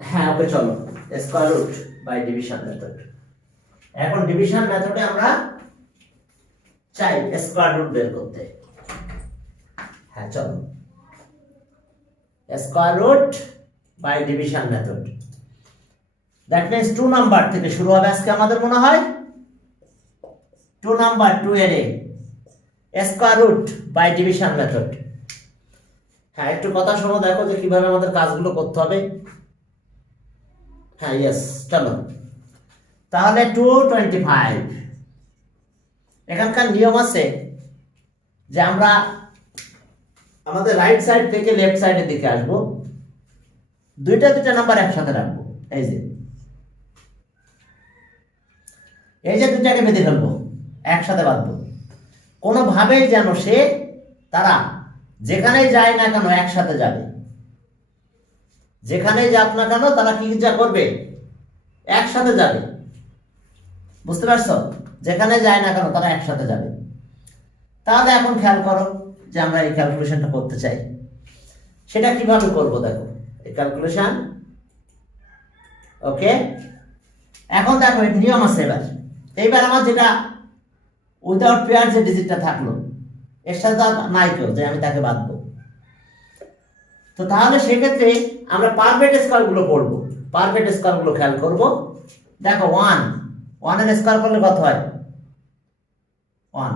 হ্যাঁ ওকে চলো, square root by division method. এখন ডিভিশন মেথডে আমরা চাই স্কয়ার রুট বের করতে। হ্যাঁ চলো, square root by division method. That means 2 number থেকে শুরু হবে আজকে আমাদের মনে হয়। 2 নাম্বার 2 এর square root by division method. হ্যাঁ একটু কথা শোনো, দেখো যে কিভাবে আমাদের কাজগুলো করতে হবে। হ্যাঁ ইয়েস চলো, তাহলে 225। এখানকার নিয়ম আছে যে আমরা আমাদের রাইট সাইড থেকে লেফট সাইডের দিকে আসবো, দুইটা নাম্বার একসাথে রাখবো। এই যে দুইটাকে বেঁধে ফেলবো, একসাথে বাঁধবো, কোনোভাবেই যেন সে তারা যেখানেই যায় না কেন একসাথে যাবে। যেখানেই যাক না কেন তারা কি যা করবে, একসাথে যাবে। বুঝতে পারছো? যেখানে যায় না কেন তারা একসাথে যাবে। তাহলে এখন খেয়াল করো যে আমরা এই ক্যালকুলেশনটা করতে চাই, সেটা কিভাবে করব। দেখো এই ক্যালকুলেশন, ওকে। এখন দেখো এই নিয়ম আছে। এইবার আমার যেটা উইদাউট পেয়ার যে ডিজিটটা থাকলো, এর সাথে নাই কেউ যে আমি তাকে বাঁধবো। তো তাহলে সেক্ষেত্রে আমরা পারফেক্ট স্কয়ার গুলো পড়বো। পারফেক্ট স্কয়ার গুলো খেয়াল করবো। দেখো 1 এর স্কয়ার করলে কত হয়? 1।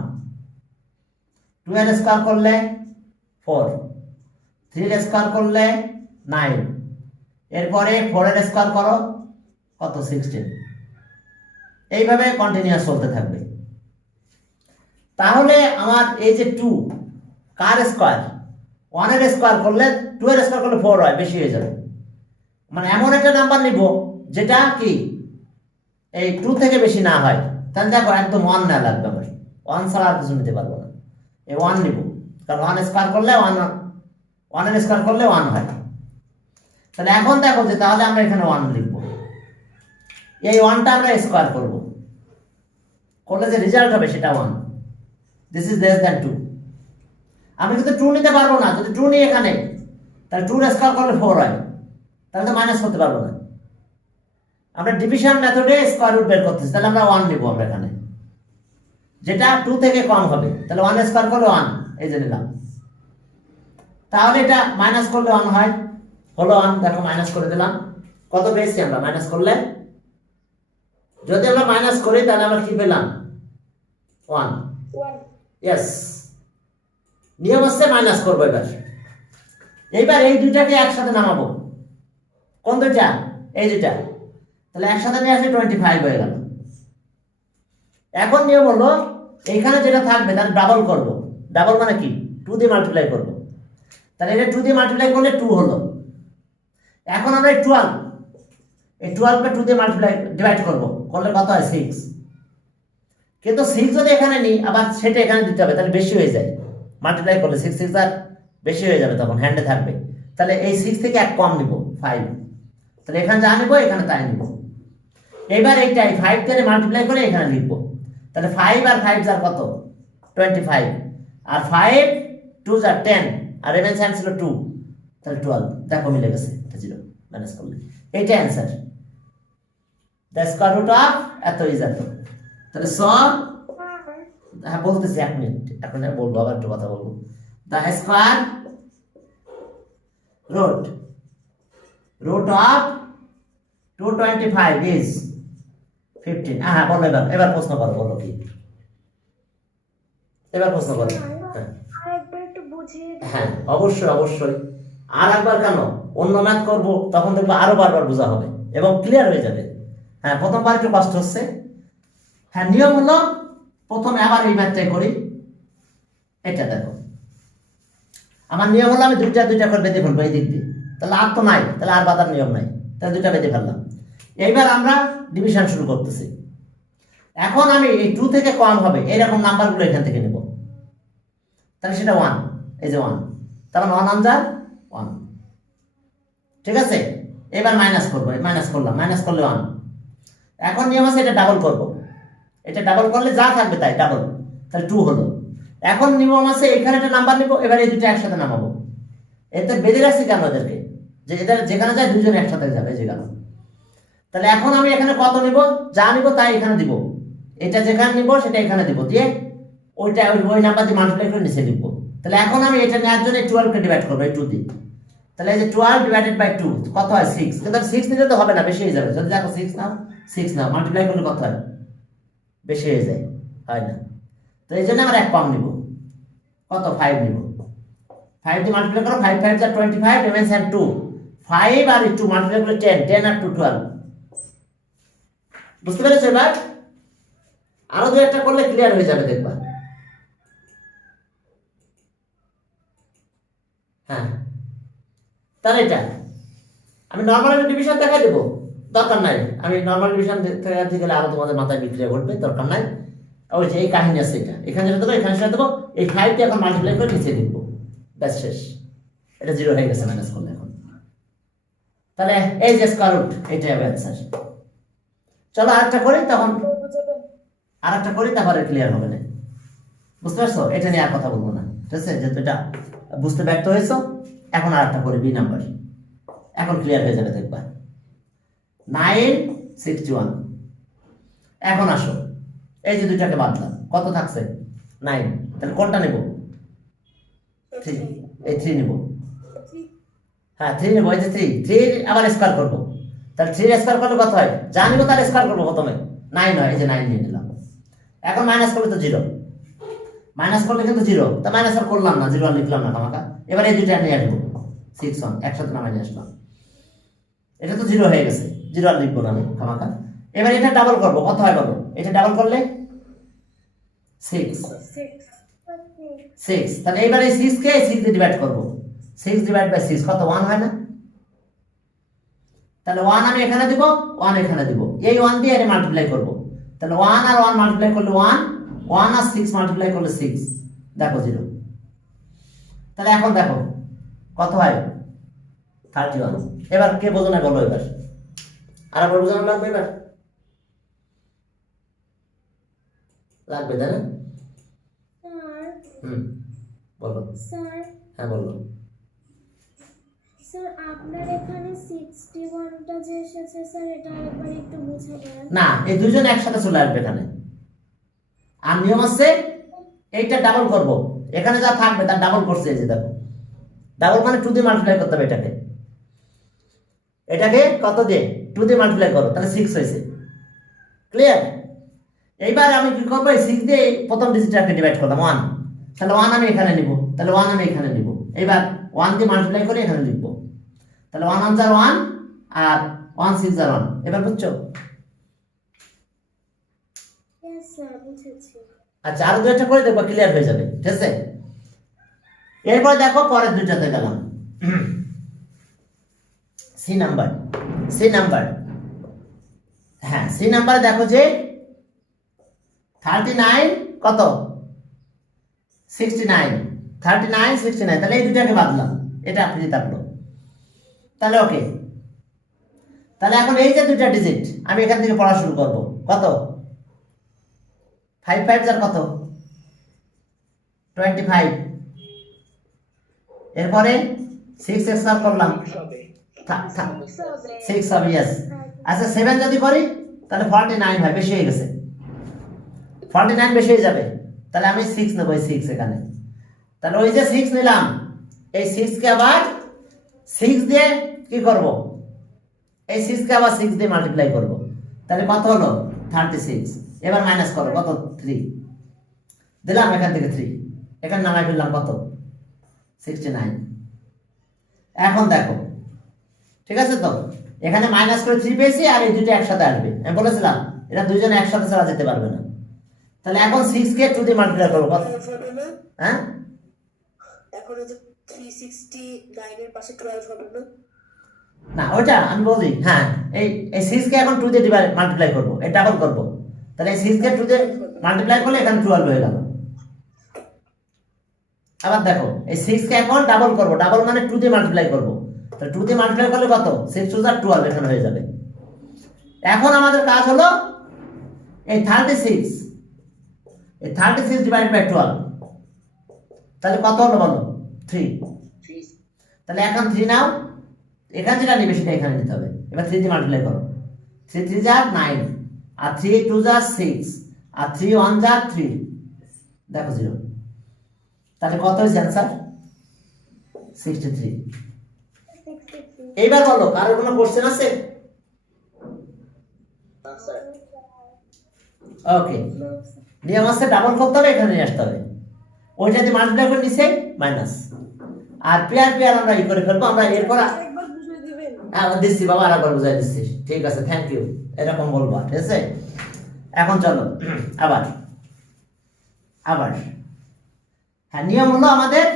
2 এর স্কয়ার করলে 4। 3 এর স্কয়ার করলে 9। এরপরে 4 এর স্কয়ার করো কত? 16। এইভাবে কন্টিনিউয়াস চলতে থাকবে। তাহলে আমার এই যে 2 কার স্কয়ার? 1 এর স্কয়ার করলে 2 এর স্কয়ার করলে 4 হয়, বেশি হয়ে যাবে। মানে এমন একটা নাম্বার নিব যেটা কি এই 2 থেকে বেশি না হয়। তাহলে দেখো একদম 1 না লাগবে, আমার 1 ছাড়া আর কিছু নিতে পারবো না। এই 1 নিব, কারণ 1 স্কয়ার করলে 1 এর স্কয়ার করলে 1 হয়। তাহলে এখন দেখো যে তাহলে আমরা এখানে 1 লিখব। এই 1টা আমরা স্কয়ার করব, করলে যে রেজাল্ট হবে সেটা 1। This is less than 2। আমি কিন্তু 2 নিতে পারবো না। যদি 2 নিই এখানে, তাহলে 2 এর স্কয়ার করলে 4 হয়, তাহলে তো মাইনাস করতে পারবো না। আমরা ডিভিশন মেথডে স্কয়ার রুট বের করতেছি, তাহলে আমরা 1 নিব আমরা এখানে, যেটা 2 থেকে কম হবে। তাহলে 1 স্কয়ার করলে 1, এই যে নিলাম। তাহলে এটা মাইনাস করলে 1 হয়, হলো 1। দেখো মাইনাস করে দিলাম, কত পেয়েছি আমরা মাইনাস করলে? যদি আমরা মাইনাস করি তাহলে আমরা কি পেলাম? 1। ইয়েস, নিয়ম হচ্ছে মাইনাস করবো। এইবার এই দুইটাকে একসাথে নামাবো। কোন দুইটা? এই দুইটা। তাহলে একসাথে নিয়ে আসলে 25 হয়ে গেল। এখন নিয়ম হলো এইখানে যেটা থাকবে তার ডাবল করব। ডাবল মানে কি? 2 দিয়ে মাল্টিপ্লাই করব। তাহলে এটা 2 দিয়ে মাল্টিপ্লাই করলে 2 হলো। এখন আমরা এই 12 কে 2 দিয়ে মাল্টিপ্লাই ডিভাইড করব, করলে কত হয়? 6। কিন্তু 6 যদি এখানে নিই, আবার সেটা এখানে দিতে হবে, তাহলে বেশি হয়ে যায়। মাল্টিপ্লাই করলে 6 6 আর বেশি হয়ে যাবে, তখন হ্যান্ডে থাকবে। তাহলে এই 6 থেকে এক কম নিব, 5। তাহলে এখানে যা নিব এখানে তাই নিব। এবার এইটাই 5 দিয়ে মাল্টিপ্লাই করে এখানে লিখব। তাহলে 5 আর 5 যার কত? 25। আর 5 2 যার 10, আর রেমেন্স হ্যান্ড ছিল 2, তাহলে 12। দেখো মিলে গেছে, এটা 0 মাইনাস করলে। এইটা answer. The square root of এত ইজ এত। তাহলে হ্যাঁ বলতেছি, 1 মিনিট, এখন বলবো, আবার একটু কথা বলবো। The square root of 225 is 15। হ্যাঁ বলো, এবার প্রশ্ন করো, বলো কি? এবার প্রশ্ন করো। হ্যাঁ অবশ্যই অবশ্যই। আর একবার কেন? অন্য ম্যাথ করব, তখন দেখবো আরো বারবার বোঝা হবে এবং ক্লিয়ার হয়ে যাবে। হ্যাঁ প্রথমবার একটু কষ্ট হচ্ছে। হ্যাঁ নিয়ম হলো প্রথমে আবার এই ম্যাথটাই করি। এটা দেখো, আমার নিয়ম হলো আমি দুইটা করে বেঁধে ফেলবো এই দিক দিয়ে। তাহলে আর তো নাই, তাহলে আর বাঁধার নিয়ম নাই, তাহলে 2টা বেঁধে ফেললাম। এইবার আমরা ডিভিশন শুরু করতেছি। এখন আমি এই 2 থেকে কম হবে এইরকম নাম্বারগুলো এখান থেকে নেব। তাহলে সেটা 1, এই যে 1, তার মানে 1 আনজার 1। ঠিক আছে, এবার মাইনাস করবো, মাইনাস করলাম, মাইনাস করলে 1। এখন নিয়ম আছে এটা ডাবল করব। এটা ডাবল করলে যা থাকবে তাই ডাবল, তাহলে 2 হলো। এখন নিয়ম আছে এখানে একটা নাম্বার নিব, এবার এই দুটো একসাথে নামাবো। এতে বেঁধে রাখছি কেন এদেরকে? যে এটা যেখানে যায় দুজন একসাথে যাবে, যে গেল। তাহলে এখন আমি এখানে কত নিব, যা নিব তাই এখানে দিব, এটা যেখানে নিব সেটা এখানে দিব, দিয়ে ওইটা ওই নাম্বার দিয়ে মাল্টিপ্লাই করে নিচে লিখবো। তাহলে এখন আমি এটা নেওয়ার জন্য 12 কে ডিভাইড করবো এই 2 দিয়ে। তাহলে এই যে 12 ডিভাইডেড বাই 2 কত হয় 6, কিন্তু 6 নিলে তো হবে না, বেশি হয়ে যাবে। যদি দেখো 6 নাও মাল্টিপ্লাই করলে কত হয়, বেশি হয়ে যায়, হয় না। তো এই জন্য আমরা এক কম নিব, কত 5 নিব। 5 দিয়ে মাল্টিপ্লাই করো, 5 5 25 রিমেইনস এন্ড 2, 5 আর 2 মাল্টিপ্লাই করলে 10, 10 আর 2 12। বুঝতে পেরেছো? এবার আরো দুই একটা করলে ক্লিয়ার হয়ে যাবে, দেখবা। হ্যাঁ, তাহলে এটা আমি নরমাল ডিভিশন দেখাই দেবো, দরকার নাই। আমি নরমাল ডিভিশন দেখাতে গেলে আরো তোমাদের মাথায় বিক্রিয়া ঘটবে, দরকার নাই। ওই যে এই কাহিনী আছে, এটা এখানে যেটা দেবো, এখানে সেটা দেবো, এই 5 টি এখন মাল্টিপ্লাই করে নিচে লিখবো, ব্যাস শেষ। এটা 0 হয়ে গেছে মাইনাস করলে এখন। তাহলে এই যে স্কয়ার রুট, এটাই হবে অ্যান্সার। চলো আরেকটা করি, তখন আরেকটা করি, তারপরে ক্লিয়ার হবে না। বুঝতে পারছো? এটা নিয়ে আর কথা বলবো না, ঠিক আছে? যেহেতু এটা বুঝতে ব্যর্থ হয়েছো, এখন আরেকটা করি, বি নাম্বার, এখন ক্লিয়ার হয়ে যাবে, দেখবা। 961। এখন আসো, এই যে দুইটাকে বাদলাম, কত থাকছে 9, তাহলে কোনটা নেব? 3, এই 3 নেব। হ্যাঁ 3 নেব, এই যে 3 আবার স্কয়ার করব। তাহলে 3 স্কয়ার করলে কত হয়, যা নিব তার স্কয়ার করব, প্রথমে 9 হয়, এই যে 9 নিয়ে নিলাম। এখন মাইনাস করলে তো 0, মাইনাস করলে কিন্তু 0, তা মাইনাস আর করলাম না, 0 আর লিখলাম না খামাখা। এবার এই দুইটা নিয়ে আসবো, 6 1 একসাথে নামাই নিয়ে আসলাম। এটা তো 0 হয়ে গেছে, 0 আর লিখবো না আমি খামাখা। এবার এটা ডাবল করব, কত হয় বলো? এটা ডাবল করলে 6, তাহলে এবার এই 6 কে 6 দিয়ে ডিভাইড করব, 6 ডিভাইড বাই 6 কত 1 হয় না? তাহলে 1 আমি এখানে দিব, 1 এখানে দিব, এই 1 দিয়ে এটা মাল্টিপ্লাই করব। তাহলে 1 আর 1 মাল্টিপ্লাই করলে 1, 1 আর 6 মাল্টিপ্লাই করলে 6, দেখো 0। তাহলে এখন দেখো কত হয় 31। এবার কে বোঝো না বলো, এবার আর আবার বোঝানো লাগবে, এবার লাগবে তাই না? বলো। হ্যাঁ বলো। স্যার আপনার এখানে 61টা যে এসেছে স্যার, এটা একবার একটু বুঝাবেন? না, এই দুইজন একসাথে চলে আসবে এখানে। আর নিয়ম আছে, এইটা ডাবল করব, এখানে যা থাকবে তার ডাবল করছে, এই যে দেখো, ডাবল মানে 2 দিয়ে মাল্টিপ্লাই করতে হবে এটাকে। এটাকে কত দিয়ে 2 দিয়ে মাল্টিপ্লাই করো, তাহলে 6 হয়েছে। ক্লিয়ার? এইবার আমি কি করব, এই 6 দিয়ে প্রথম ডিজিটটাকে ডিভাইড করলাম 1, তাহলে 1 আমি এখানে নিব, তাহলে 1 আমি এখানে নিব। এবার 1 দিয়ে মাল্টিপ্লাই করে এখানে লিখব, তাহলে 1 1 1 আর 1 6 1। এবার বুঝছো? यस স্যার, বুঝেছি। আচ্ছা, আরো দুইটা করে দেখো, ক্লিয়ার হয়ে যাবে, ঠিক আছে? এরপর দেখো পরের দুইটাতে গেলাম, সি নাম্বার। হ্যাঁ, সি নাম্বারে দেখো যে 39 কত 69, 39 69, তাহলে এই দুটাকে বাদলাম, এটা আপনি থাকলো, তাহলে ওকে। তাহলে এখন এই যে দুইটা ডিজিট আমি এখান থেকে পড়া শুরু করব, কত 5 5 যার কত 25, এরপরে 6 এক্সট্রা করলাম, 6 হবে, यस। আচ্ছা 7 যদি করি তাহলে 49 হয়, বেশি হয়ে গেছে, 49 বেশি হয়ে যাবে, তাহলে আমি 6 নেব, 6 এখানে। তাহলে ওই যে 6 নিলাম, এই 6 কে আবার 6 দিয়ে কি করব, এই 6 কে আবার 6 দিয়ে মাল্টিপ্লাই করব, তাহলে কত হলো 36। এবার মাইনাস করো, কত 3 দিলাম, এখান থেকে 3 এখানে নামাই ফেললাম, কত 69। এখন দেখো, ঠিক আছে তো, এখানে মাইনাস করে 3 পেয়েছি, আর এই দুটো একসাথে আসবে, আমি বলেছিলাম এরা দুইজন একসাথে ছাড়া যেতে পারবে না। তাহলে এখন 6 কে 2 দিয়ে মাল্টিপ্লাই করব, কত? হ্যাঁ, এখন এই যে 369 এর পাশে 12 হবে না? না ওটা আমি বলি, হ্যাঁ এই 6 কে এখন 2 দিয়ে মাল্টিপ্লাই করব, এই ডাবল করব, তাহলে এই 6 কে 2 দিয়ে মাল্টিপ্লাই করলে এখানে 12 হয়ে গেল। আবার দেখো এই 6 কে এখন ডাবল করব, ডাবল মানে 2 দিয়ে মাল্টিপ্লাই করব, তাহলে 2 দিয়ে মাল্টিপ্লাই করলে কত 6 2 12 এখানে হয়ে যাবে। এখন আমাদের কাজ হলো এই 36 ডিভাইডেড বাই 12, তাহলে কত হলো বলো 3। তাহলে এখন 3 নাও, এখানে যেটা নিবে সেটা এখানে নিতে হবে। এবার 3 দিয়ে মাল্টিপ্লাই করো, 3 3 যা 9, আর 3 2 যা 6, আর 3 1 যা 3, দেখো 0। তাহলে কত হয়েছে অ্যান্সার? 63। 63 এইবার বলো কারোর কোনো কোশ্চেন আছে? ওকে, নিয়ম আছে ডাবল করতে হবে, এখানে নিয়ে আসতে হবে, ওইটাতে মাল্টিপ্লাই করে নিচে মাইনাস, আর পেয়ার পেয়ার আমরা ই করে ফেলবো। আমরা এরপর একবার বুঝিয়ে দিবেন। হ্যাঁ দিচ্ছি বাবা, আরেকবার বুঝাই দিচ্ছি, ঠিক আছে, থ্যাংক ইউ, এরকম বলবো, ঠিক আছে। এখন চলো আবার আবার হ্যাঁ, নিয়ম হলো আমাদের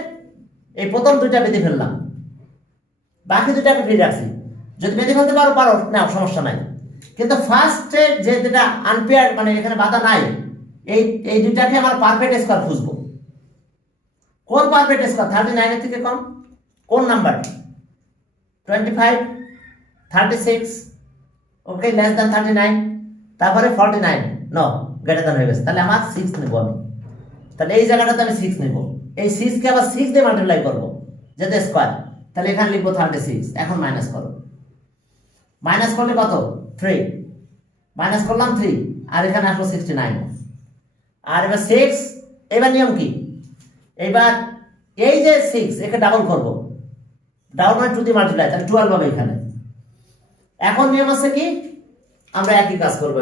এই প্রথম দুইটা বেঁধে ফেললাম, বাকি দুটাকে ফ্রি রাখছি। যদি বেঁধে ফেলতে পারো পারো, না সমস্যা নাই, কিন্তু ফার্স্টে যেটা আনপেয়ার মানে এখানে বাধা নাই, এই দুইটাকে আমার পারফেক্ট স্কোয়ার খুঁজবো। কোন পারফেক্ট স্কোয়ার? 39 এর থেকে কম কোন নাম্বার? 25, 36, ওকে, লেস দ্যান 39, তারপরে 49, নো গ্রেটার দ্যান হয়ে গেছে, তাহলে আমার 6 নেব আমি। তাহলে এই জায়গাটাতে আমি 6 নেব, এই 6 কে আবার 6 দিয়ে মাল্টিপ্লাই করবো যেতে স্কোয়ার, তাহলে এখানে লিখবো 36। এখন মাইনাস করো, মাইনাস করলে কত? 3, মাইনাস করলাম 3, আর এখানে আসলো 69, আর এবার 6, এবার নিয়ম কি? এবার এই যে 6 একে ডাবল করবো, ডাবল মানে 2 দিয়ে মাল্টিপ্লাই, তাহলে 12 হবে এখানে। এখন নিয়ম আছে কি, আমরা একই কাজ করবো।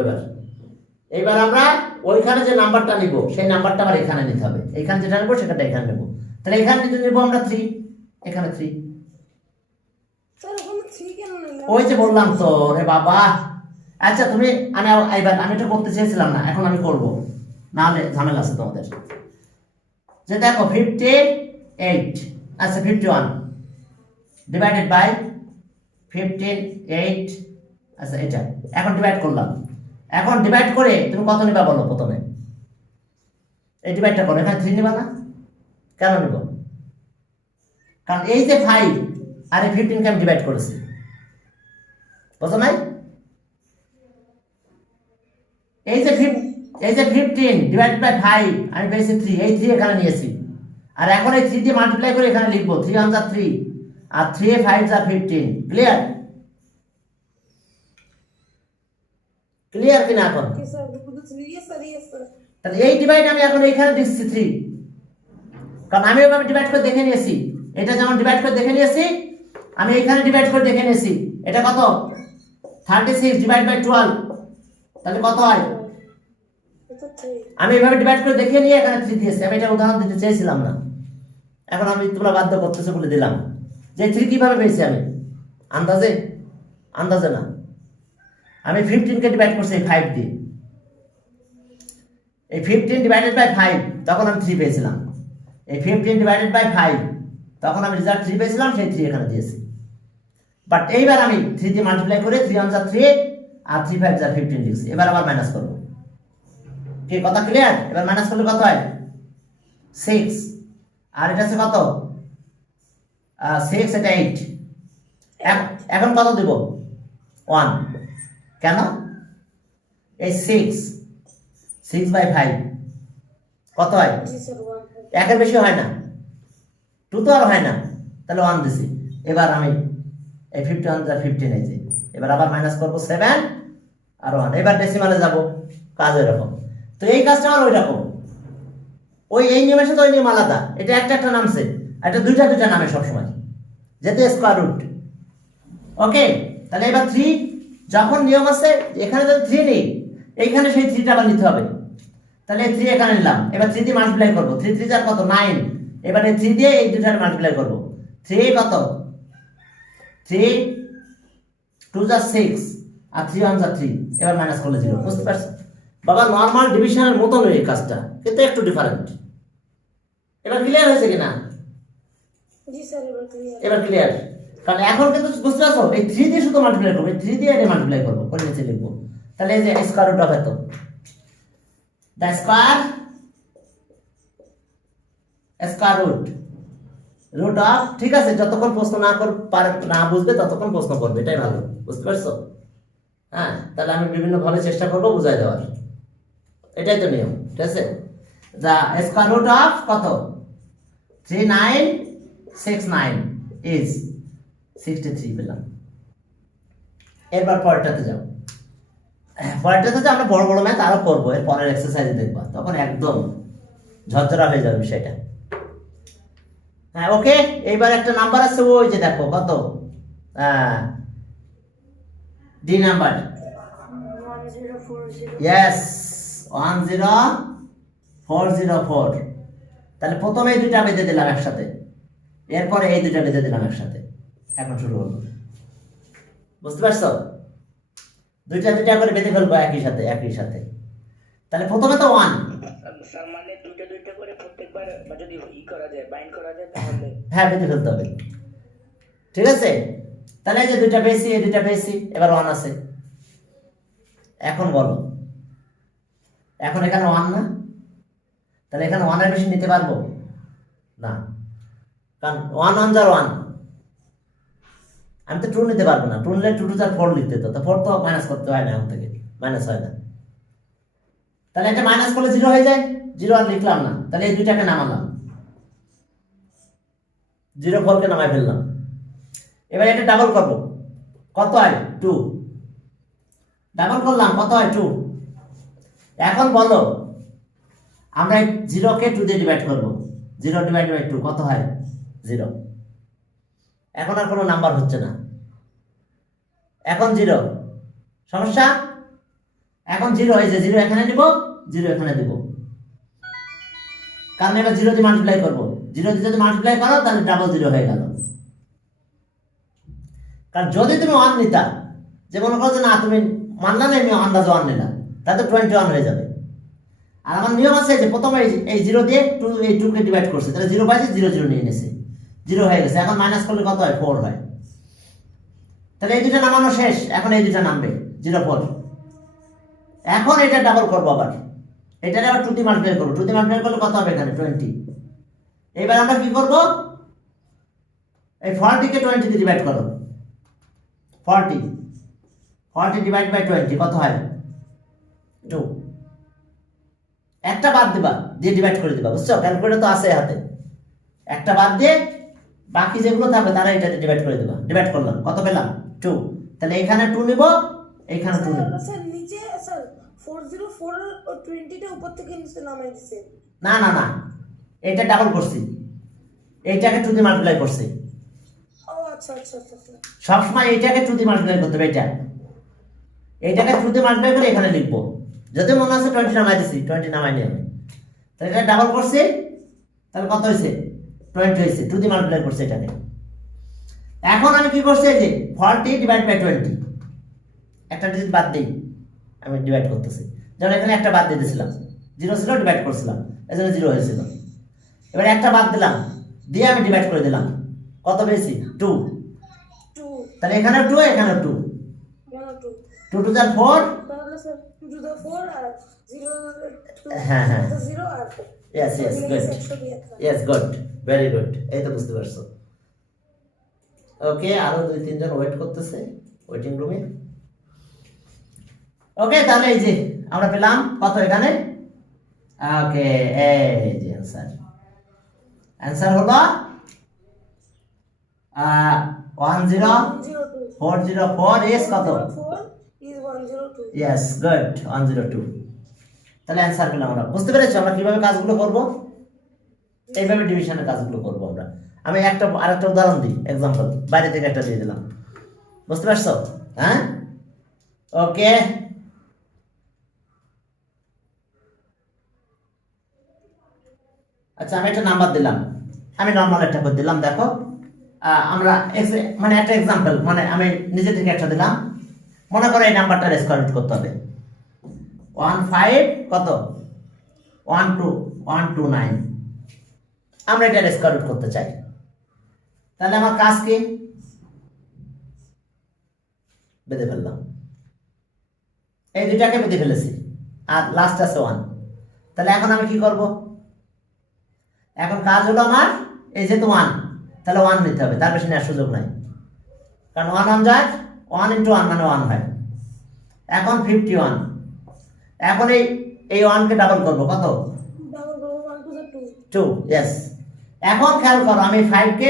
এবার আমরা ওইখানে যে নাম্বারটা নিব সেই নাম্বারটা আবার এখানে নিতে হবে, এখানে যেটা নেবো সেটা এখানে নেবো, তাহলে এখানে যদি নেবো আমরা 3, এখানে 3। স্যার ওখানে 3 কেন নিলেন? ওই যে বললাম তো রে বাবা। আচ্ছা তুমি এবার আমি এটা করতে চেয়েছিলাম না, এখন আমি করব, নাহলে ঝামেলা আছে তোমাদের। যে দেখো 58, আচ্ছা 51 ডিভাইডেড বাই 58, আচ্ছা এটা এখন ডিভাইড করলাম। এখন ডিভাইড করে তুমি কত নিবা বলো? প্রথমে এই ডিভাইডটা করো, এখানে 3 নিবা না? কেন নিব? কারণ এই যে 5 আর এই 15 কে আমি ডিভাইড করেছি, বুঝো নাই? এই যে 15 ডিভাইডেড বাই 5 আমি পেয়েছি 3, এই 3 এখানে নিয়েছি, আর এখন এই 3 দিয়ে মাল্টিপ্লাই করে এখানে লিখবো 3 1 যা 3, আর 3 5 যা 15। ক্লিয়ার? ক্লিয়ার কিনা এখন? কি স্যার বুঝতে 3 ইয়েস স্যার, ইয়েস স্যার। তাহলে এই ডিভাইড আমি এখন এখানে দিচ্ছি 3, কারণ আমি এভাবে ডিভাইড করে দেখে নিয়েছি, এটা যেমন ডিভাইড করে দেখে নিয়েছি, আমি এখানে ডিভাইড করে দেখে নিয়েছি। এটা কত? 36 ডিভাইড বাই 12, তাহলে কত হয়? এটা 3 আমি এভাবে ডিভাইড করে দেখে নিয়ে এখানে 3 দিয়েছি, আমি এটা উদাহরণ দিতে চেয়েছিলাম না, এখন আমি তোমরা বাধ্য করতেছো বলে দিলাম। যে 3 কিভাবে পেয়েছি আমি? আন্দাজে? আন্দাজে না, আমি 15 কে ডিভাইড করছি 5 দিয়ে, এই 15 ডিভাইডেড বাই 5 তখন আমি 3 পেয়েছিলাম, এই 15 ডিভাইডেড বাই 5 তখন আমি রেজাল্ট 3 পেয়েছিলাম, সেই 3 এখানে দিয়েছি। বাট এইবার আমি 3 দিয়ে মাল্টিপ্লাই করে 3 1 যা 3 আর 3 5 যা 15 লিখছি। এবার আবার মাইনাস করব, কি কথা ক্লিয়ার? এবার মাইনাস করলে কত হয়? 6, আর এটা আছে কত? 6, এটা 8। এখন কত দেব? 1। কেন? এই 6 বাই 5 কত হয়? জি স্যার 1। একের বেশি হয় না, 2 তো আর হয় না, তাহলে 1 দিছি। এবার আমি এই 51 যা 15 এই যে, এবার আবার মাইনাস করবো 7 আর 1, এবার ডেসিমালে যাব, কাজ এরকম। তো এই কাজটা আমার ওই রকম, এই নিয়মের সাথে ওই নিয়ম আলাদা, এটা একটা নামছে, এটা দুইটা নামে সবসময়, যেতে স্কোয়ার রুট। ওকে, তাহলে এবার 3 যখন নিয়ম আছে এখানে যদি 3 নেই, এইখানে সেই 3টা আবার নিতে হবে, তাহলে 3 এখানে নিলাম, এবার 3 দিয়ে মাল্টিপ্লাই করবো, 3 3 যা কত? 9, এবার এই 3 দিয়ে এই দুটার মাল্টিপ্লাই করবো, 3 কত? 3 2 যা 6 আর 3 1 যা 3, এবার মাইনাস করলে 0। বুঝতে পারছো বাবা? নর্মাল ডিভিশনের মতন এই কাজটা, কিন্তু একটু ডিফারেন্ট। এবার ক্লিয়ার হয়েছে কিনা? জি স্যার এবার ক্লিয়ার। এবার ক্লিয়ার, কারণ এখন কিন্তু বুঝতে পারছো, এই 3 দিয়ে শুধু মাল্টিপ্লাই করবো, এই 3 দিয়ে এটা মাল্টিপ্লাই করবো, করে নিচে লিখবো, তাহলে এই যে স্কয়ার রুট অফ এত, দ্য স্কয়ার রুট অফ, ঠিক আছে, যতক্ষণ প্রশ্ন না বুঝবে ততক্ষণ প্রশ্ন করবে, এটাই ভালো। বুঝতে পারছো? হ্যাঁ, তাহলে আমি বিভিন্ন ভাবে চেষ্টা করবো বুঝাই দেওয়ার, এটাই তো নিয়ম, ঠিক আছে। দ্য স্কয়ার রুট অফ কত? 3969 ইজ 63 পেলাম। এরপর পরেরটাতে যাও, পরেরটাতে যে আমরা বড় বড় ম্যাথ আরো করবো, এর পরের এক্সারসাইজে দেখবা, তখন একদম ঝরঝরা হয়ে যাবে বিষয়টা। হ্যাঁ ওকে, এইবার একটা নাম্বার আছে, ওই যে দেখো কত, ডি নাম্বার, 1040 ইয়েস 10404। তাহলে প্রথমে এই দুইটা বেঁধে দিলাম একসাথে, এরপরে এই দুইটা বেঁধে দিলাম একসাথে। এখন শুরু হলো, বুঝতে পারছো? দুইটা দুইটা করে বেঁধে ফেলবো একই সাথে একই সাথে। তাহলে প্রথমে তো 1, স্যার মানে দুইটা দুইটা করে প্রত্যেকবার যদি করা যায়, বাইন্ড করা যায় তাহলে হ্যাঁ বেঁধে ফেলতে হবে, ঠিক আছে? তাহলে এই যে দুইটা পেয়েছি, এই দুইটা পেয়েছি, এবার 1 আছে। এখন বলো, এখন এখানে 1 না, তাহলে এখানে 1 এর বেশি নিতে পারবো না, কারণ 1 1 যার 1, আমি তো 2 নিতে পারবো না। 2 নিলে 2 2 যার 4 লিখতে তো 4 তো মাইনাস করতে হয় না, এখন থেকে মাইনাস হয় না। তাহলে এটা মাইনাস করলে 0 হয়ে যায়, 0 আর লিখলাম না, তাহলে এই দুইটাকে নামালাম, 04 কে নামাই ফেললাম। এবার এটা ডাবল করব, কত হয় 2, ডাবল করলাম কত হয় 2। এখন বলো, আমরা 0 কে 2 দিয়ে ডিভাইড করব, 0 ডিভাইড বাই 2 কত হয় 0। এখন আর কোনো নাম্বার হচ্ছে না, এখন 0, সমস্যা? এখন 0, এই যে 0 এখানে নিব, 0 এখানে দিব, কারণ এবার 0 দিয়ে মাল্টিপ্লাই করব, 0 দিয়ে যদি মাল্টিপ্লাই করো তাহলে ডাবল 0 হয়ে গেল। কারণ যদি তুমি 1 নিতা, যে মনে করো যে না তুমি মানলা না, আমি আন্দাজে 1 নিলাম, তাহলে তো 21 হয়ে যাবে। আর আমার নিয়ম আছে যে প্রথমে এই 0 দিয়ে 2, এই 2 কে ডিভাইড করছে, তাহলে 0 পাইছে, 0 0 নিয়ে নিয়েছে, 0 হয়ে গেছে। এখন মাইনাস করলে কত হয় 4 হয়। তাহলে এই দুটো নামানো শেষ, এখন এই দুটো নামবে 04। এখন এটা ডাবল করবো, আবার এটারে আবার 2 দিয়ে মাল্টিপ্লাই করবো, 2 দিয়ে মাল্টিপ্লাই করলে কত হবে এখানে 20। এবার আমরা কি করব, এই 40 কে 20 দিয়ে ডিভাইড করো, 40 ডিভাইড বাই 20 কত হয় 2। একটা বাদ দিবা, দিয়ে ডিভাইড করে দিবা, বুঝছো? ক্যালকুলেটর তো আছে হাতে, একটা বাদ দিয়ে বাকি যেগুলো থাকবে তারা এটা ডিভাইড করে দিবা। ডিভাইড করলাম, কত পেলাম 2। তাহলে এখানে 2 নিব, এখানে 2 নিব। স্যার নিচে স্যার 404 ও 20 টা উপর থেকে নিচে নামাই দিছে। না না না, এটা ডাবল করছি, এইটাকে 2 দিয়ে মাল্টিপ্লাই করছি। ও আচ্ছা আচ্ছা আচ্ছা আচ্ছা। সবসময় এইটাকে 2 দিয়ে মাল্টিপ্লাই করতে হবে, এইটাকে 2 দিয়ে মাল্টিপ্লাই করে এখানে লিখবো। যদি মনে আছে 20 নামাই দিছি, 20 নামাই নিয়ে আমি, তাহলে এটা ডাবল করছি, তাহলে কত হয়েছে 20 হয়েছে, 2 দিয়ে মাল্টিপ্লাই করছে এটাকে। এখন আমি কি করছি, এই যে 40 ডিভাইড বাই 20, একটা ডিজিট বাদ দিই, আমি ডিভাইড করতেছি, যেমন এখানে একটা বাদ দিয়ে দিয়েছিলাম, 0 ছিল ডিভাইড করছিলাম, এই জন্য 0 হয়েছিল। এবার একটা বাদ দিলাম, দিয়ে আমি ডিভাইড করে দিলাম, কত পেয়েছি 2। 2 তাহলে এখানে 2, এখানে 2, 2 2 যার 4। তাহলে স্যার 2 টু দ্য 4 আর 0 হ্যাঁ হ্যাঁ, 0 আর yes yes, good, yes good, very good, এই তো বুঝতে পারছো। ওকে, আরো 2-3 জন ওয়েট করতেছে ওয়েটিং রুমে। ওকে, তাহলে এই যে আমরা পেলাম কত এখানে, ওকে এই যে অ্যান্সার হলো 10404 ইস কত, 4 is 102। Yes good, 102। তাহলে অ্যান্সার পেলাম আমরা। বুঝতে পেরেছো আমরা কিভাবে কাজগুলো করব? এইভাবে ডিভিশনের কাজগুলো করব আমরা। আমি আরেকটা উদাহরণ দিই, এক্সাম্পল বাইরে থেকে একটা দিয়ে দিলাম, বুঝতে পারছো? হ্যাঁ, ওকে। আচ্ছা, আমি একটা নাম্বার দিলাম, আমি নর্মাল একটা করে দিলাম। দেখো আমরা মানে একটা এক্সাম্পল, মানে আমি নিজে থেকে একটা দিলাম। মনে করো এই নাম্বারটা স্কয়ার রুট করতে হবে 15 কত 12129, আমরা এটা স্কয়ার রুট করতে চাই। তাহলে আমার কাজ কি, বেঁধে ফেললাম, এই দুটাকে বেঁধে ফেলেছি, আর লাস্ট আছে 1। তাহলে এখন আমি কি করব, এখন কাজ হলো আমার, এই যেহেতু 1, তাহলে 1 নিতে হবে, তার বেশি নেওয়ার সুযোগ নাই, কারণ 1 1 যায়, 1 × 1 মানে 1 হয়। এখন 51, এখন এই 1 কে ডাবল করব, কত ডাবল করব 1 টু দ্য 2। 2, ইয়েস। এখন খেয়াল করো, আমি 5 কে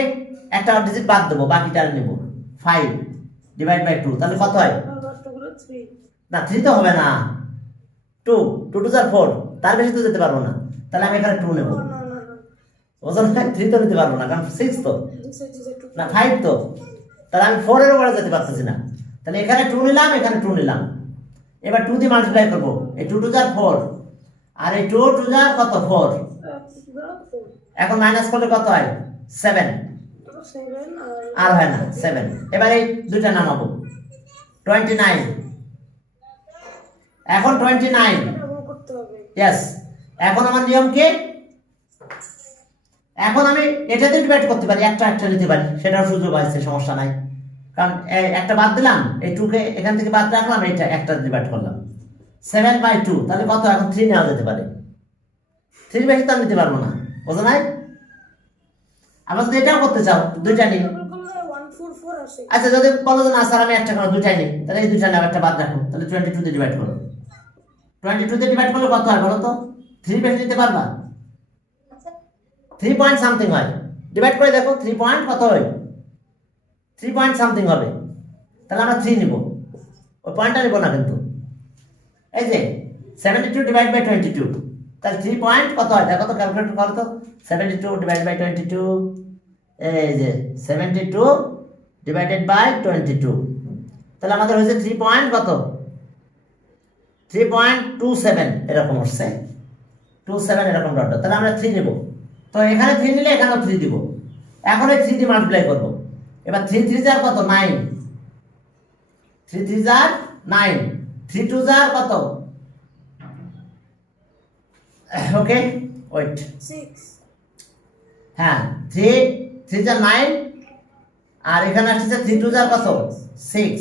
একটা ডিজিট বাদ দেবো, বাকিটা নেব, 5 ডিভাইড বাই 2, তাহলে কত হয়? আবার তো হলো 3 না 3 তো হবে না, 2 2 টু 4, তার বেশি তো যেতে পারবো না, তাহলে আমি এখানে 2 নেব। না না না ওজন 3 তো নিতে পারবো না, কারণ 6 তো দিস ইজ 2 না 5 তো, তাহলে আমি 4 এর উপরে যেতে পারতেছি না, তাহলে এখানে 2 নিলাম, এখানে 2 নিলাম। এবার 2 দিয়ে মাল্টিপ্লাই করবো, এই 2 টু 4 আর এই 2 টু কত 4, এখন মাইনাস করলে কত হয়? 7, 7 আর হয় না 7। এবার এই দুইটা নামাবো, 29, এখন 29, ডাবল করতে হবে। ইয়েস। এখন আমার নিয়ম কি? এখন আমি এটাতে ডিভাইড করতে পারি, একটা নিতে পারি, সেটাও সুযোগ আছে, সমস্যা নাই। কারণ একটা বাদ দিলাম, এই 2 কে এখান থেকে বাদ রাখলাম, এটা একটা ডিভাইড করলাম, 7/2, তাহলে কত? এখন 3 নেওয়া যেতে পারে, 3 বেশি তো আর নিতে পারবো না, বুঝো নাই? আবার যদি এটাও করতে চাও, দুইটা নিই। ডাবল করলে 144 আসে। আচ্ছা যদি বলো যে না স্যার আমি একটা কোনো দুইটাই নিই, তাহলে এই দুইটা নাও, একটা বাদ রাখো, তাহলে 22 দিয়ে ডিভাইড করো। 22 দিয়ে ডিভাইড করলে কত হয় বলো তো? 3 বেশি নিতে পারবা? 3 পয়েন্ট সামথিং হয়, ডিভাইড করে দেখো 3 পয়েন্ট কত হয়, 3 পয়েন্ট সামথিং হবে, তাহলে আমরা 3 নিব, ওই পয়েন্টটা নিব না কিন্তু। এই যে 72 ডিভাইড বাই 22, তাহলে 3 পয়েন্ট কত হয় দেখো তো, ক্যালকুলেট করো তো। 72 ডিভাইড বাই 22, এই যে 72 ডিভাইডেড বাই 22, তাহলে আমাদের হয়েছে 3 পয়েন্ট কত, 3.27 এরকম হচ্ছে, 27 এরকম ডট, তাহলে আমরা 3 নেব। তো এখানে 3 নিলে এখানেও 3 দিব, এখন এই 3 দিয়ে মাল্টিপ্লাই করব। এবার 3 3 যার কত 9, 3 3 যার 9, 3 2 যার কত, ওকে ওয়েট, 6 হ্যাঁ 3 3 যার 9, আর এখানে আসছে 3 2 যার কত 6।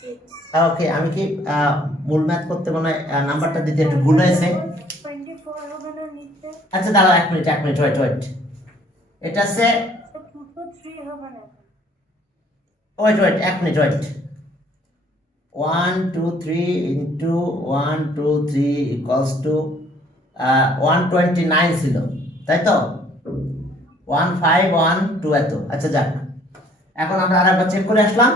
6 ওকে, আমি কি মূল ম্যাথ করতে মনে হয় নাম্বারটা দিতে একটু ভুল হয়েছে। 24 হবে না নিতে? আচ্ছা দাঁড়াও, 1 মিনিট ওয়েট, এটা আছে, 2 to 3 হবে না? Wait 1 minute, 1 2 3 into 1 2 3 equals to 129 ছিল, তাই তো? 1512 এত। আচ্ছা যাক, এখন আমরা আরেকবার চেক করে আসলাম,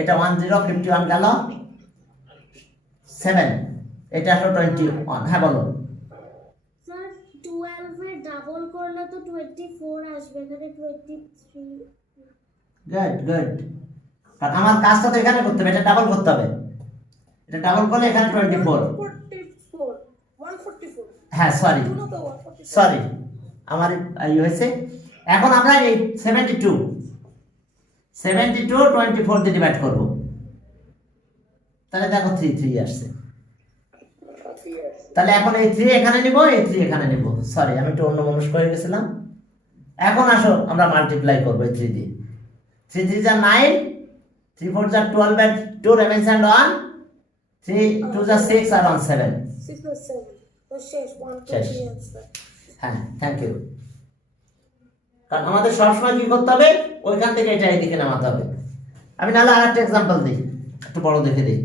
এটা 1051 গেল 7, এটা আসলো 21। হ্যাঁ বলো। স্যার 12 এর ডাবল করলে তো 24 আসবে, এখানে 23। গুড, কারণ আমার কাজটা তো এখানে করতে হবে, এটা ডাবল করতে হবে, এটা ডাবল করলে এখানে 24। 144 হ্যাঁ সরি দুটো তো 144 সরি, আমার হয়েছে। এখন আমরা এই 72 24 দিয়ে ডিভাইড করব, তাহলে দেখো 3 3 আসছে, তাহলে এখন এই 3 এখানে নিব, এই 3 এখানে নিব, সরি আমি একটু অন্য মনস্ক হয়ে গেছিলাম। এখন আসো আমরা মাল্টিপ্লাই করবো এই 3 দিয়ে, 3 3 যা 9, 3 4 যা 12 and 2 remains and 1, 3 2 যা 6 আর 1 7। 6 plus 7 তো শেষ 1 2 শেষ। 3 आंसर হ্যাঁ থ্যাংক ইউ। কারণ আমাদের সবসময় কি করতে হবে, ওইখান থেকে এটা এইদিকে নামাতে হবে। আমি নাহলে আর একটা এক্সাম্পল দিই, একটু বড় দেখে দিই।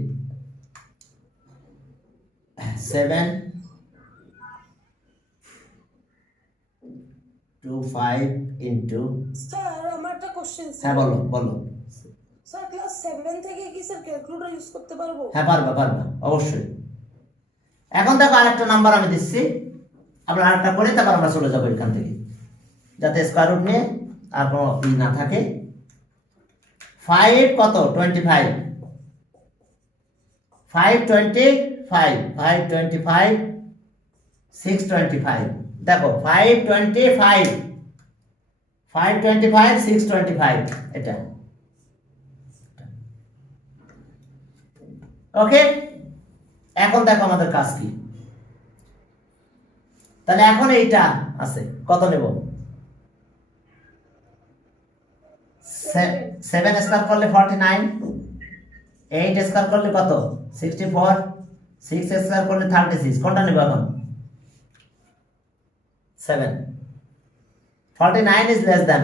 7 2 5 ইন্টু, স্যার আমার একটা কোশ্চেন হ্যাঁ বলো। স্যার ক্লাস 7 থেকে কি স্যার ক্যালকুলেটর ইউজ করতে পারবো? হ্যাঁ পারবা অবশ্যই। এখন দেখো আরেকটা নাম্বার আমি দিচ্ছি, আমরা আরেকটা করে তারপর আমরা চলে যাবো এখান থেকে, যাতে স্কয়ার রুট নিয়ে আর কোনো ই না থাকে। 5 কত 25, 525 525 625, দেখো 525 625 এটা, ওকে। এখন দেখো আমাদের কাজ কি, তাহলে এখন এইটা আছে কত নেব, 7 স্কয়ার করলে 49, 8 স্কয়ার করলে কত 64, 6 স্কয়ার করলে 36, কোনটা নেব এখন? 7, 49 is less than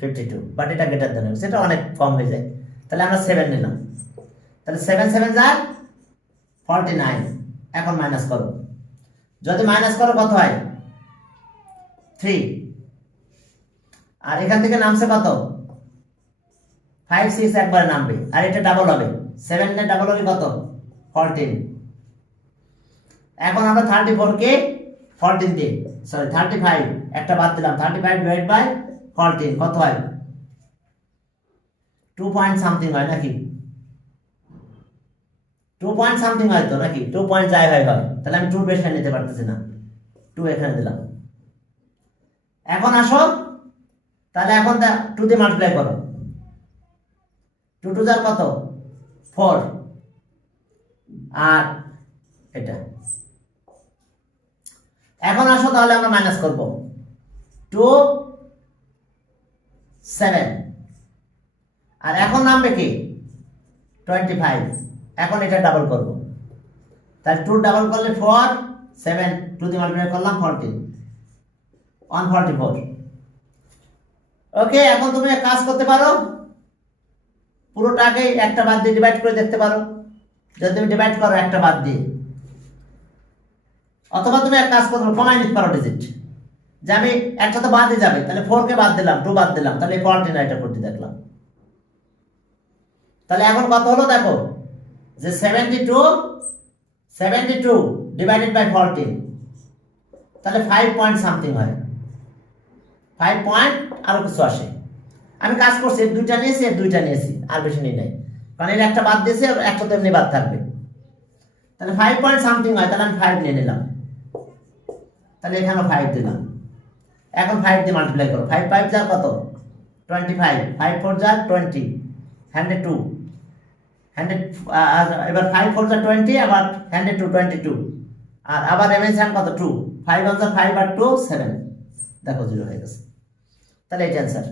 52, বাট এটা গ্রেটার দ্যান, সেটা অনেক কম হয়ে যায়, তাহলে আমরা 7 নিলাম, তাহলে 7 7 যার 49, এখন মাইনাস করো, যদি মাইনাস করো কত হয় 3, আর এখান থেকে নামছে কত 5 6 একবারে নামবে আর এটা ডাবল হবে 7 এর ডাবল হবে কত 14 এখন আমরা 34 কে 14 দিয়ে সরি 35 একটা বাদ দিলাম 35 ডিভাইড বাই 14 কত হয় 2 পয়েন্ট সামথিং হয় নাকি 2 পয়েন্ট সামথিং হয় তো নাকি 2 পয়েন্ট যাই হয় তাহলে আমি 2 বেশি নিতে পারতেছি না 2 এখানে দিলাম এখন আসো তাহলে এখন 2 দিয়ে মাল্টিপ্লাই করো 2 টু যার কত 4 আর এটা এখন আসো তাহলে আমরা মাইনাস করব 2 7 আর এখন নামবে কি 25 এখন এটা ডাবল করব তাহলে 2 ডাবল করলে 4 7 2 দিয়ে মাল্টিপ্লাই করলাম 14 144 ওকে এখন তুমি এক কাজ করতে পারো পুরোটাকে একটা বাদ দিয়ে ডিভাইড করে দেখতে পারো যদি তুমি ডিভাইড করো একটা বাদ দিয়ে অথবা তুমি এক কাজ করতে কমাই নিতে পারো ডিজিট যে আমি একটা তো বাদই যাবে তাহলে 4 কে বাদ দিলাম 2 বাদ দিলাম তাহলে 14 এটা করতে দেখলাম তাহলে এখন কত হলো দেখো যে 72 ডিভাইডেড বাই 14 তাহলে 5 পয়েন্ট সামথিং হয় 5 পয়েন্ট আরো কিছু আসে আমি কাজ করছি দুইটা নিয়েছি আর বেশি নেই নাই কারণ এর একটা বাদ দিয়েছি আর একটা তো এমনি বাদ থাকবে তাহলে 5 পয়েন্ট সামথিং হয় তাহলে আমি 5 নিয়ে নিলাম তাহলে এখানেও 5 দিলাম এখন 5 দিয়ে মাল্টিপ্লাই করো 5 5 যা কত 25 5 4 যা 20 102 এবার 5 4 যা 20 আবার 102 22 আর আবার এমএসএন কত 2 5 1 যা 5 আর 2 7 দেখো 0 হয়ে গেছে তাহলে এটা অ্যান্সার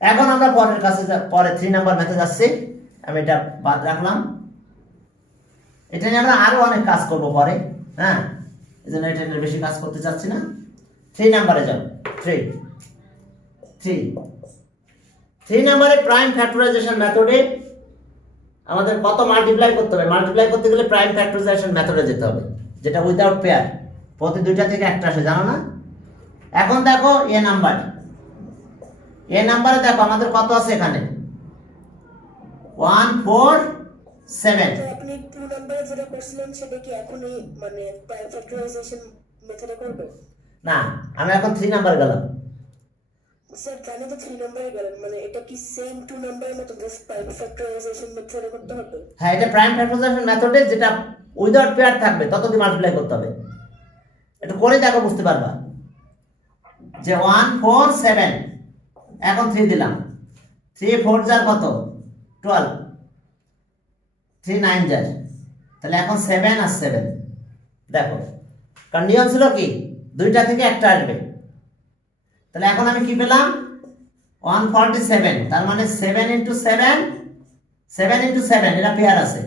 এখন আমরা পরের কাছে পরে 3 নাম্বার মেথড যাচ্ছি আমি এটা বাদ রাখলাম এটা নিয়ে আমরা আরো অনেক কাজ করব পরে হ্যাঁ এজন্য এটা নিয়ে বেশি কাজ করতে চাচ্ছি না 3 নাম্বারে যাও 3 নাম্বারে প্রাইম ফ্যাক্টরাইজেশন মেথডে আমাদের কত মাল্টিপ্লাই করতে হবে মাল্টিপ্লাই করতে গেলে প্রাইম ফ্যাক্টরাইজেশন মেথডে যেতে হবে যেটা উইদাউট পেয়ার প্রতি দুইটা থেকে একটা আসে জানো না এখন দেখো এ নাম্বারে দেখো আমাদের কত আছে এখানে 1 4 7 তো আপনি 2 নম্বরে যেটা করছিলেন সেটা কি এখনই মানে প্রাইম ফ্যাক্টরাইজেশন মেথডে করবে না আমি এখন 3 নাম্বার গেলাম স্যার জানি তো 3 নম্বরে গেলেন মানে এটা কি সেম 2 নম্বরের মতো জাস্ট প্রাইম ফ্যাক্টরাইজেশন মেথডে করতে হবে হ্যাঁ এটা প্রাইম ফ্যাক্টরাইজেশন মেথডে যেটা উইদাউট পেয়ার থাকবে তত দিয়ে মাল্টিপ্লাই করতে হবে এটা করে দেখো বুঝতে পারবা যে 1 4 7 এখন 3 দিলাম 3 4 যার কত 12 3 9 যার তাহলে এখন 7 আর 7 দেখো কারণ নিয়ম ছিল কি দুইটা থেকে একটা আসবে তাহলে এখন আমি কি পেলাম 147 তার মানে 7 ইনটু 7 এটা পেয়ার আছে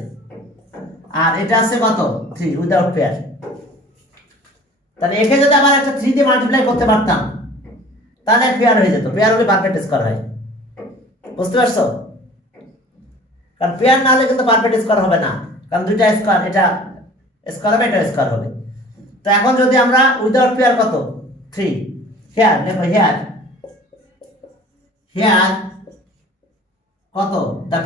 আর এটা আছে কত 3 উইদাউট পেয়ার তাহলে একে যদি আবার একটা 3 দিয়ে মাল্টিপ্লাই করতে পারতাম তাহলে পেয়ার হয়ে যেত পেয়ার হলে পারফেক্ট স্কয়ার হয় বুঝতে পারছো কারণ পেয়ার না হলে কিন্তু পারফেক্ট স্কয়ার হবে না কারণ দুইটা স্কয়ার এটা স্কয়ার হবে এটা স্কয়ার হবে তো এখন যদি আমরা উইদাউট পেয়ার কত 3 হিয়ার দেখো হিয়ার কত the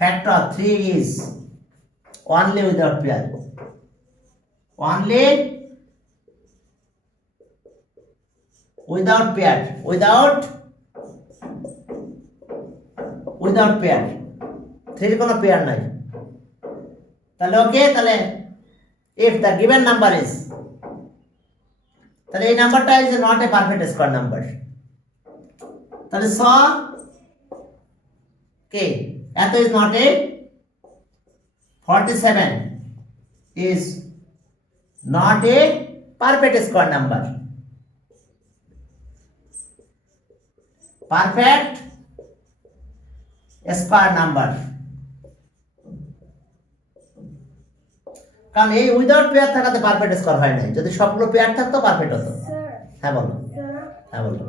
factor 3 is only without pair only without pair without pair 3 এর কোনো পেয়ার নাই তাহলে ওকে তাহলে if the given number is তাহলে এই নাম্বারটা is not a perfect square number তাহলে স কে এত is not a 47 is not a perfect square number perfect square number কারণ এই উইদাউট পেয়ার থাকাতে পারফেক্ট স্কয়ার হয় না যদি সবগুলো পেয়ার থাকতো পারফেক্ট হতো স্যার হ্যাঁ বলো স্যার বলো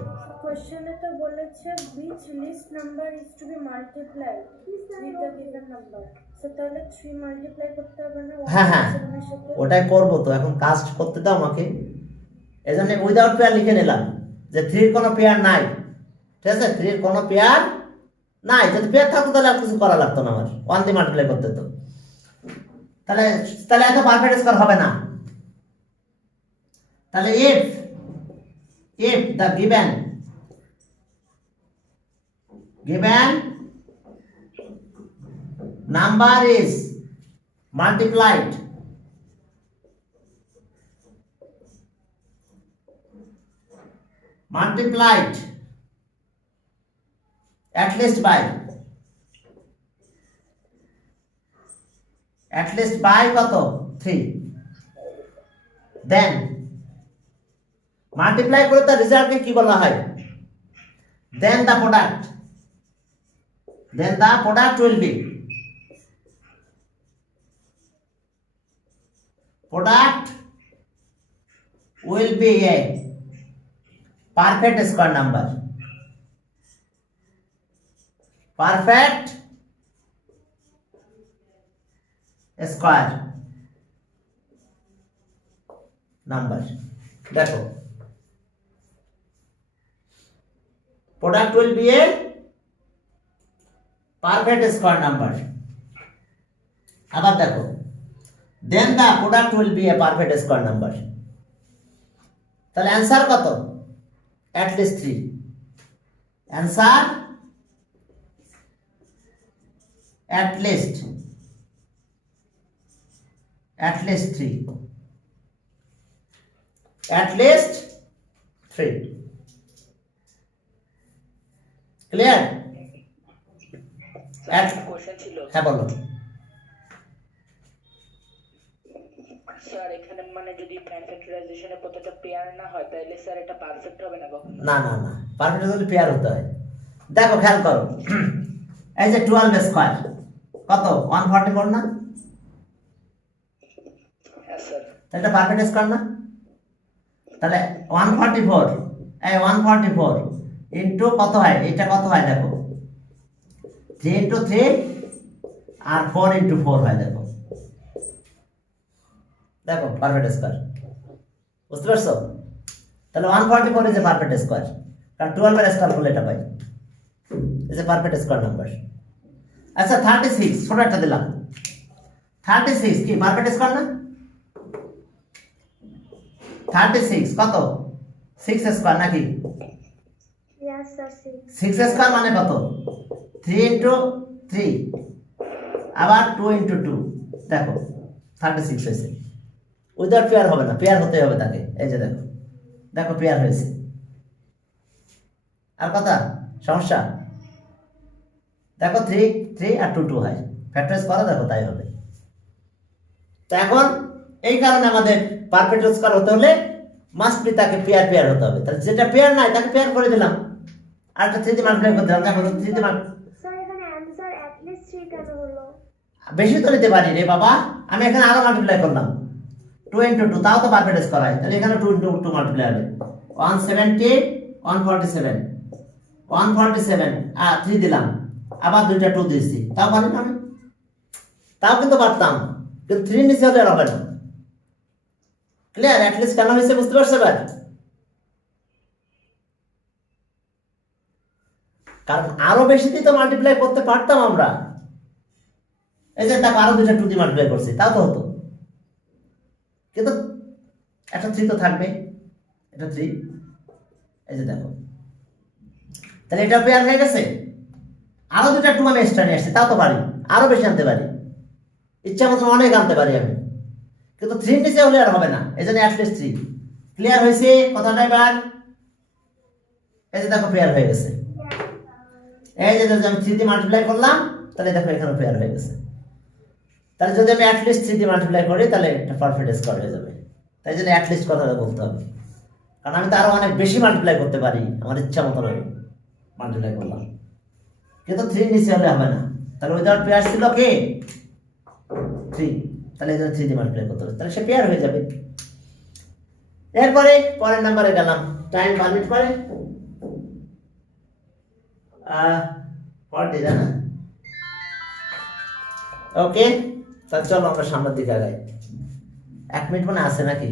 কোশ্চেনে তো বলেছে which list number is to be multiplied with the given number so তাহলে 3 মাল্টিপ্লাই করতে হবে না হ্যাঁ 1 এর সাথে ওটাই করব তো এখন কাজ করতে দাও আমাকে এই জন্য উইদাউট পেয়ার লিখে নিলাম যে 3 কোনো পেয়ার নাই, ঠিক আছে, 3 কোনো পেয়ার নাই। যদি পেয়ার থাকতো তাহলে আর কিছু করা লাগতো না, আমার 1 দিয়ে মাল্টিপ্লাই করতে হতো। তাহলে তাহলে এত পারফেক্ট স্কোয়ার হবে না। তাহলে if the given number is multiplied at least by কত 3, then মাল্টিপ্লাই করে তার রেজাল্টকে কি বলা হয়? then the product will be a perfect square number. Perfect square number. দেখো, product will be a perfect square number. আবার দেখো, then the product will be a perfect square number. তাহলে অ্যান্সার কত? at least 3. Answer at least 3. at least 3. Clear? Question ছিল হ্যাঁ বলো। Sir এখানে মানে যদি প্রাইম ফ্যাক্টরাইজেশনে প্রত্যেকটা পেয়ার না হয় তাহলে স্যার এটা পারফেক্ট হবে না কখনো? না না না, পারফেক্ট হলে পেয়ার হতে হয়। দেখো খেয়াল করো, এই যে 12 স্কয়ার কত 144 না? হ্যাঁ স্যার। তাহলে এটা পারফেক্ট স্কয়ার না? তাহলে 144 এই 144 ইনটু কত হয়? এটা কত হয় দেখো, 3 ইনটু 3 আর 4 ইনটু 4 হয়। দেখো দেখো পারফেক্ট স্কয়ার, বুঝতে পারছো? তাহলে 144 ইজ এ পারফেক্ট স্কয়ার, কারণ 12 এর স্কয়ার করলে এটা পাই, is a perfect square number. আচ্ছা 36 ছোট একটা দিলাম, 36 কি পারফেক্ট স্কয়ার না? 36 কত 6 স্কয়ার নাকি? Yes, sir. 6 স্কয়ার মানে কত? 3 ইনটু 3 আবার 2 ইনটু 2। দেখো 36 হয়েছে। উইদাউট পেয়ার হবে না, পেয়ার হতে হবে তাকে। এই যে দেখো, দেখো পেয়ার হয়েছে। আর কথা সমস্যা? দেখো 3 আর 2 2 হয়, ফ্যাক্টরাইজ করো, দেখো তাই হবে। তো এখন এই কারণে আমাদের পারফেক্ট স্কয়ার হতে হলে মাস্ট বি তাকে পেয়ার হতে হবে। তাহলে যেটা পেয়ার নাই তাকে পেয়ার করে দিলাম, আর একটা 3 দিয়ে মাল্টিপ্লাই করে দিলাম। দেখো 3 দিয়ে স্যার এখানে অ্যানসার at least 3 কেন হলো? বেশি তো নিতে পারি রে বাবা, আমি এখানে আরো মাল্টিপ্লাই করলাম 2 ইনটু 2, তাও তো পারফেক্ট স্কয়ার হয়। তাহলে এখানে 2 ইনটু 2 মাল্টিপ্লাই হবে 170 147 আর 3 দিলাম, আবার দুইটা 2 দিয়েছি, তাও পারি না আমি? তাও কিন্তু পারতাম, কিন্তু 3 নিচে হলে আর হবে না। ক্লিয়ার? অ্যাট লিস্ট কেন হয়েছে বুঝতে পারছো এবার? কারণ আরো বেশি দিয়ে তো মাল্টিপ্লাই করতে পারতাম আমরা। এই যে দেখো আরো দুইটা 2 দিয়ে মাল্টিপ্লাই করছি, তাও তো হতো, কিন্তু একটা 3 তো থাকবে, এটা 3। এই যে দেখো, তাহলে এটা পেয়ার হয়ে গেছে। আরো দুইটা 2 আমি এক্সট্রা নিয়ে আসছি, তাও তো পারি, আরো বেশি আনতে পারি, ইচ্ছা মতো অনেক আনতে পারি আমি, কিন্তু 3 নিচে হলে আর হবে না। এই জন্য অ্যাট লিস্ট 3। ক্লিয়ার হয়েছে কথাটা এবার? এই যে দেখো পেয়ার হয়ে গেছে। এই যে আমি 3 দিয়ে মাল্টিপ্লাই করলাম, তাহলে দেখো এখানে পেয়ার হয়ে গেছে। তাহলে যদি আমি অ্যাট লিস্ট 3 দিয়ে মাল্টিপ্লাই করি তাহলে এটা পারফেক্ট স্কয়ার হয়ে যাবে। তাই জন্য অ্যাট লিস্ট কথাটা বলতে হবে, কারণ আমি তো আরো অনেক বেশি মাল্টিপ্লাই করতে পারি, আমার ইচ্ছা মতো আমি মাল্টিপ্লাই করলাম, কিন্তু 3 নিচে হলে হবে না। তাহলে উইদাউট পেয়ার ছিল কে? 3। তাহলে এই জন্য 3 দিয়ে মাল্টিপ্লাই করতে হবে, তাহলে সে পেয়ার হয়ে যাবে। এরপরে পরের নাম্বারে গেলাম, টাইম পারমিট করে 40 জানা। ওকে, তাহলে চলো আমরা সামনের দিকে আগাই। 1 মিনিট মানে আছে নাকি?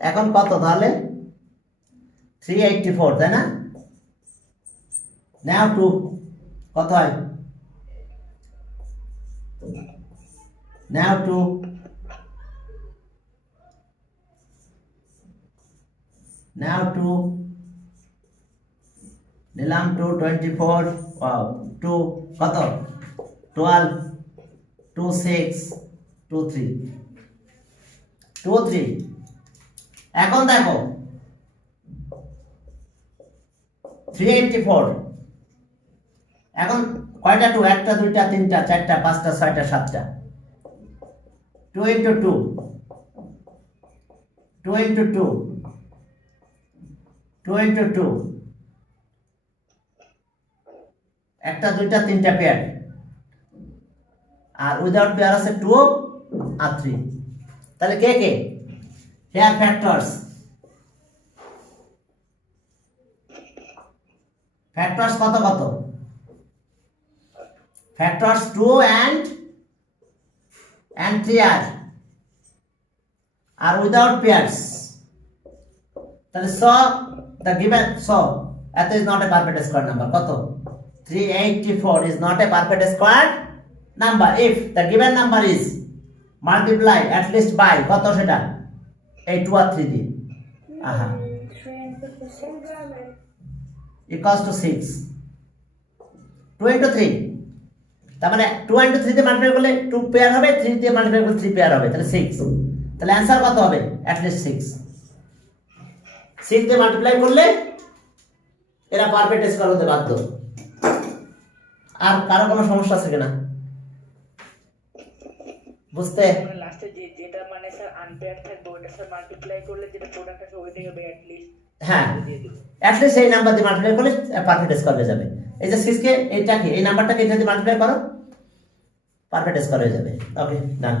এখন কত তাহলে 384, তাই না? নাও 2 কত হয়? নাও 2 নাও 2 নিলাম 2 24, ওয়াও 2 কত 12 2 6 2 3 2 3। এখন দেখো 384, এখন কয়টা 2? 1 2 3 4 5 6 7 2 into 2 2 into 2 2 into 2, একটা দুইটা তিনটা পেয়ার, আর উইদাউট পেয়ার আছে 2 আর 3। তাহলে কে কে হেয়ার ফ্যাক্টরস? ফ্যাক্টরস কত কত? ফ্যাক্টরস 2 and 3 আর উইদাউট পেয়ার্স। তাহলে so the given, so that is not a perfect square number. কত? 384 is not a perfect square number if the given number is multiplied at least by কত সেটা? এই 2 আর 3 দিয়ে। আহা 3 into 6 equals to 6 2 into 3, তার মানে 2 into 3 দিয়ে মাল্টিপ্লাই করলে 2 পেয়ার হবে, 3 দিয়ে মাল্টিপ্লাই করলে 3 পেয়ার হবে, তাহলে 6। তাহলে অ্যানসার কত হবে? at least 6 দিয়ে মাল্টিপ্লাই করলে এরা পারফেক্ট স্কয়ার হতে বাধ্য। আর কারো কোনো সমস্যা আছে কিনা বুঝতে? লাস্টে যেটা মানে স্যার আনপেয়ার থাকবে ওটা স্যার মাল্টিপ্লাই করলে যেটা প্রোডাক্ট আছে ওইটাই হবে অ্যাট লিস্ট। হ্যাঁ, দিয়ে দেব। at least এই নাম্বার দিয়ে মাল্টিপ্লাই করলে পারফেক্ট স্কয়ার হয়ে যাবে। এই যে 6 কে এইটাকে এই নাম্বারটাকে এটা দিয়ে মাল্টিপ্লাই করো, পারফেক্ট স্কয়ার হয়ে যাবে। ওকে, ডান।